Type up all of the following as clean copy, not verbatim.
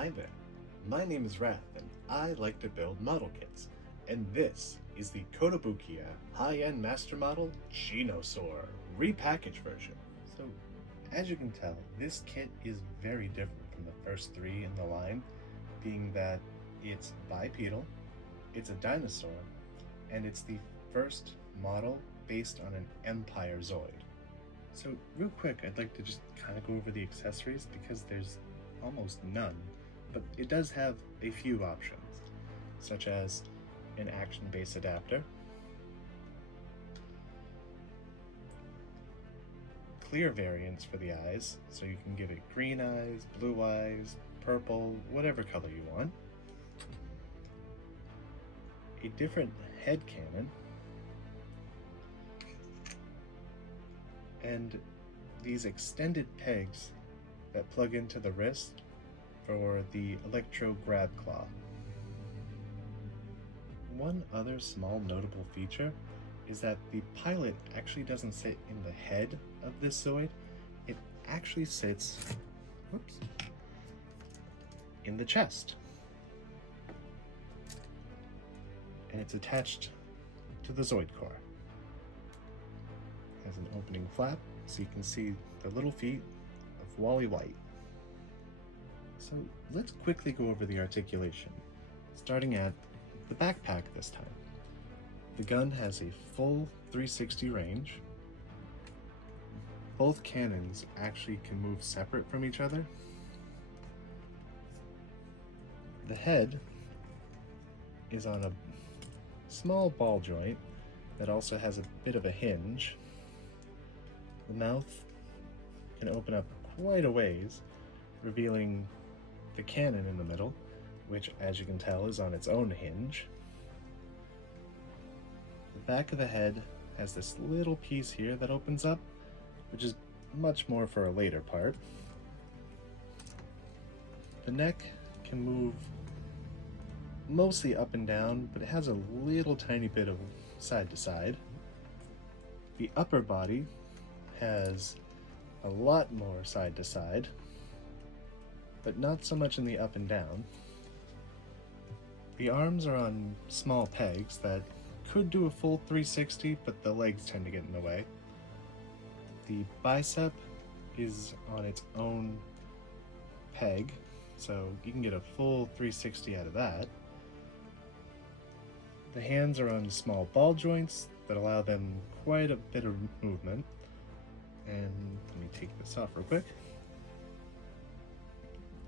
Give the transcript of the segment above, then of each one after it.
Hi there, my name is Raph and I like to build model kits, and this is the Kotobukiya high-end master model Genosaurer Repackage version. So as you can tell, this kit is very different from the first three in the line, being that it's bipedal, it's a dinosaur, and it's the first model based on an Empire Zoid. So real quick, I'd like to just kind of go over the accessories because there's almost none, but it does have a few options, such as an action base adapter, clear variants for the eyes, so you can give it green eyes, blue eyes, purple, whatever color you want, a different head cannon, and these extended pegs that plug into the wrist for the electro grab claw. One other small notable feature is that the pilot actually doesn't sit in the head of this Zoid, it actually sits, in the chest. And it's attached to the Zoid core. Has an opening flap so you can see the little feet of Wally White. So let's quickly go over the articulation, starting at the backpack this time. The gun has a full 360 range. Both cannons actually can move separate from each other. The head is on a small ball joint that also has a bit of a hinge. The mouth can open up quite a ways, revealing the cannon in the middle, which, as you can tell, is on its own hinge. The back of the head has this little piece here that opens up, which is much more for a later part. The neck can move mostly up and down, but it has a little tiny bit of side to side. The upper body has a lot more side to side, but not so much in the up and down. The arms are on small pegs that could do a full 360, but the legs tend to get in the way. The bicep is on its own peg, so you can get a full 360 out of that. The hands are on small ball joints that allow them quite a bit of movement. And let me take this off real quick.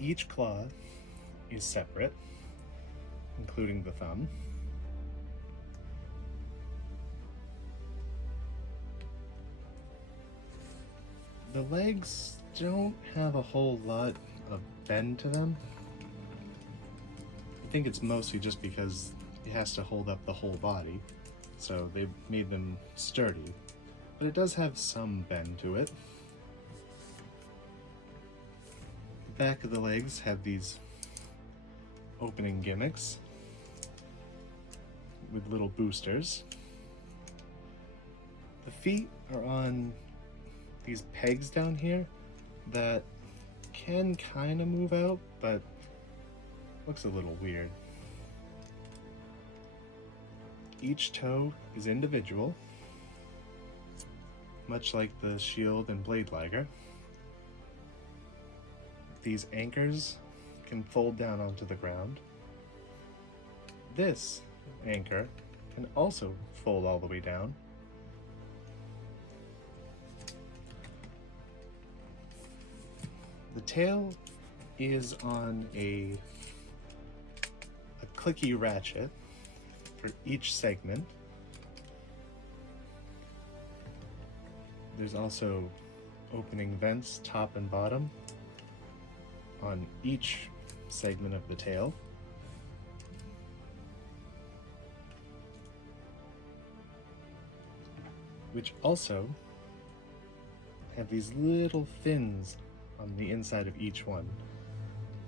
Each claw is separate, including the thumb. The legs don't have a whole lot of bend to them. I think it's mostly just because it has to hold up the whole body, so they made them sturdy. But it does have some bend to it. The back of the legs have these opening gimmicks with little boosters. The feet are on these pegs down here that can kind of move out, but looks a little weird. Each toe is individual, much like the shield and blade lagger. These anchors can fold down onto the ground. This anchor can also fold all the way down. The tail is on a clicky ratchet for each segment. There's also opening vents top and bottom on each segment of the tail. Which also have these little fins on the inside of each one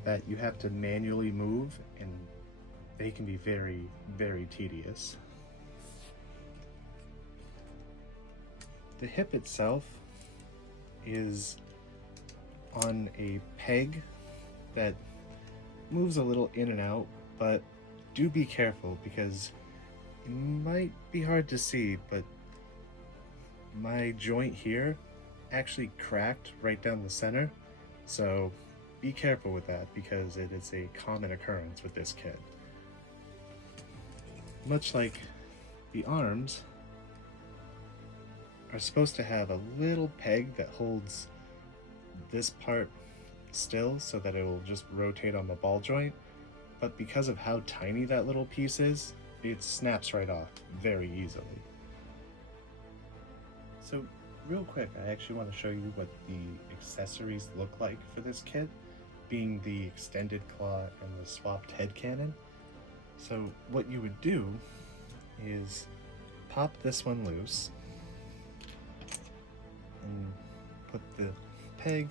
that you have to manually move, and they can be very, very tedious. The hip itself is on a peg that moves a little in and out, but do be careful because it might be hard to see, but my joint here actually cracked right down the center, so be careful with that because it is a common occurrence with this kit. Much like the arms are supposed to have a little peg that holds this part still so that it will just rotate on the ball joint, but because of how tiny that little piece is, it snaps right off very easily. So real quick, I actually want to show you what the accessories look like for this kit, being the extended claw and the swapped head cannon. So what you would do is pop this one loose and put the peg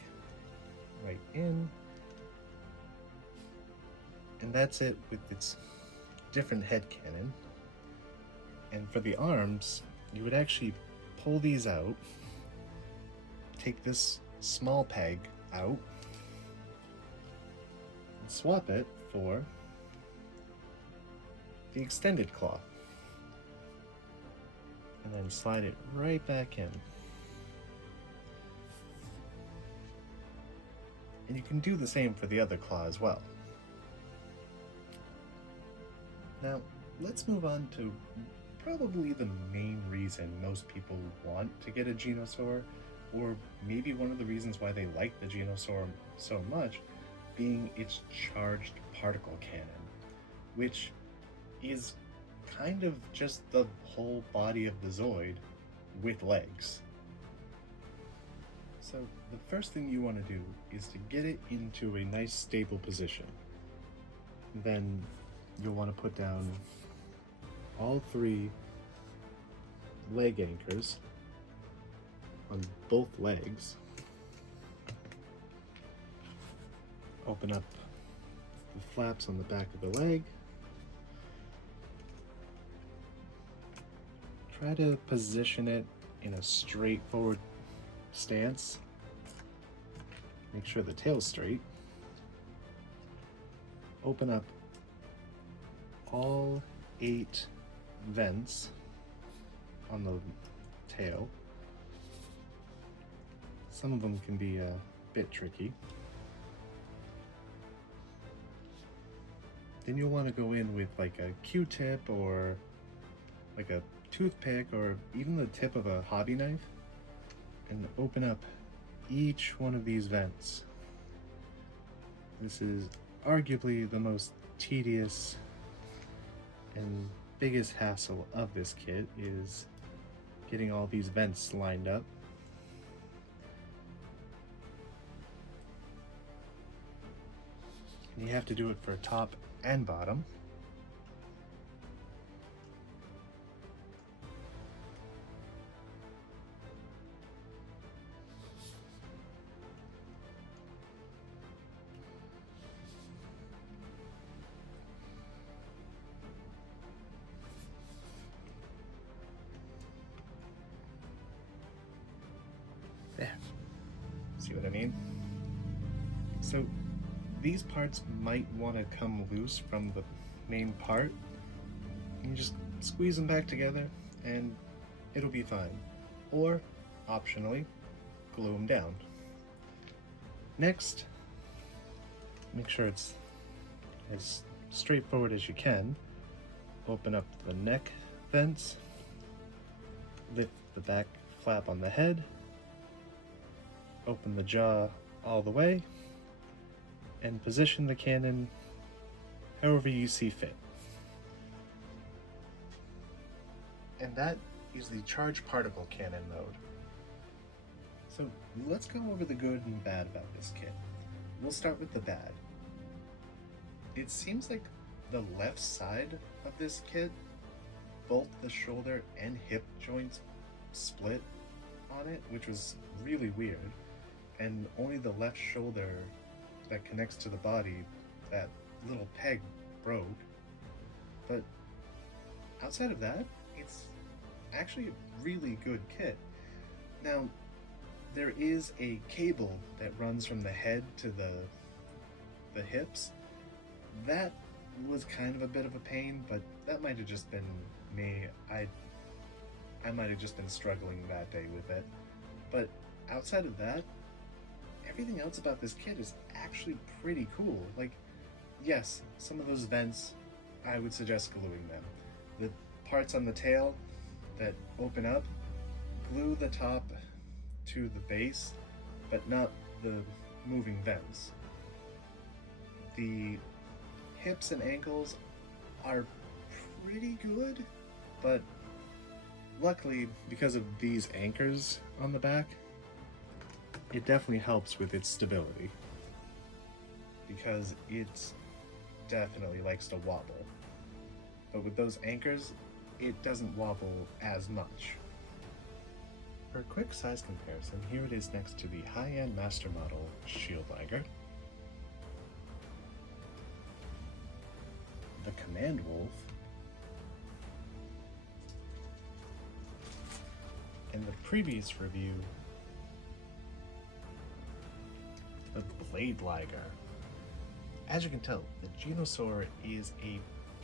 right in, and that's it with its different head cannon. And for the arms, you would actually pull these out, take this small peg out, and swap it for the extended claw, and then slide it right back in. And you can do the same for the other claw as well. Now, let's move on to probably the main reason most people want to get a Genosaurer, or maybe one of the reasons why they like the Genosaurer so much, being its charged particle cannon, which is kind of just the whole body of the Zoid with legs. So the first thing you want to do is to get it into a nice stable position. Then you'll want to put down all 3 leg anchors on both legs. Open up the flaps on the back of the leg. Try to position it in a straightforward stance. Make sure the tail's straight. Open up all 8 vents on the tail. Some of them can be a bit tricky. Then you'll want to go in with like a Q-tip or like a toothpick or even the tip of a hobby knife and open up each one of these vents. This is arguably the most tedious and biggest hassle of this kit, is getting all these vents lined up. And you have to do it for top and bottom. There. See what I mean? So these parts might want to come loose from the main part. You just squeeze them back together and it'll be fine. Or, optionally, glue them down. Next, make sure it's as straightforward as you can. Open up the neck vents, lift the back flap on the head, open the jaw all the way, and position the cannon however you see fit. And that is the charged particle cannon mode. So let's go over the good and bad about this kit. We'll start with the bad. It seems like the left side of this kit, both the shoulder and hip joints split on it, which was really weird. And only the left shoulder that connects to the body, that little peg broke. But outside of that, it's actually a really good kit. Now, there is a cable that runs from the head to the hips, That was kind of a bit of a pain, but that might have just been me. I might have just been struggling that day with it. But outside of that, everything else about this kit is actually pretty cool. Like, yes, some of those vents, I would suggest gluing them. The parts on the tail that open up, glue the top to the base, but not the moving vents. The hips and ankles are pretty good, but luckily, because of these anchors on the back, it definitely helps with its stability, because it definitely likes to wobble. But with those anchors, it doesn't wobble as much. For a quick size comparison, here it is next to the high-end Master Model Shield Liger, the Command Wolf, in the previous review, the Blade Liger. As you can tell, the Genosaurer is a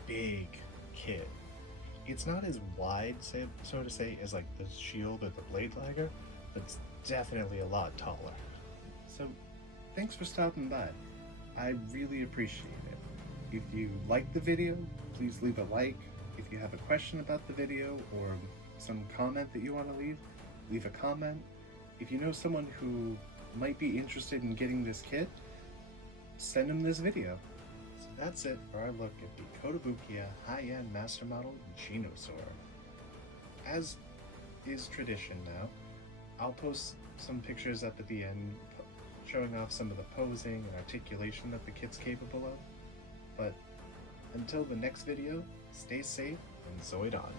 big kit. It's not as wide, so to say, as like the Shield or the Blade Liger, but it's definitely a lot taller. So, thanks for stopping by. I really appreciate it. If you liked the video, please leave a like. If you have a question about the video or some comment that you want to leave a comment. If you know someone who might be interested in getting this kit, send them this video. So that's it for our look at the Kotobukiya high-end Master Model Genosaurer. As is tradition now, I'll post some pictures up at the end showing off some of the posing and articulation that the kit's capable of. But until the next video, stay safe and Zoid on.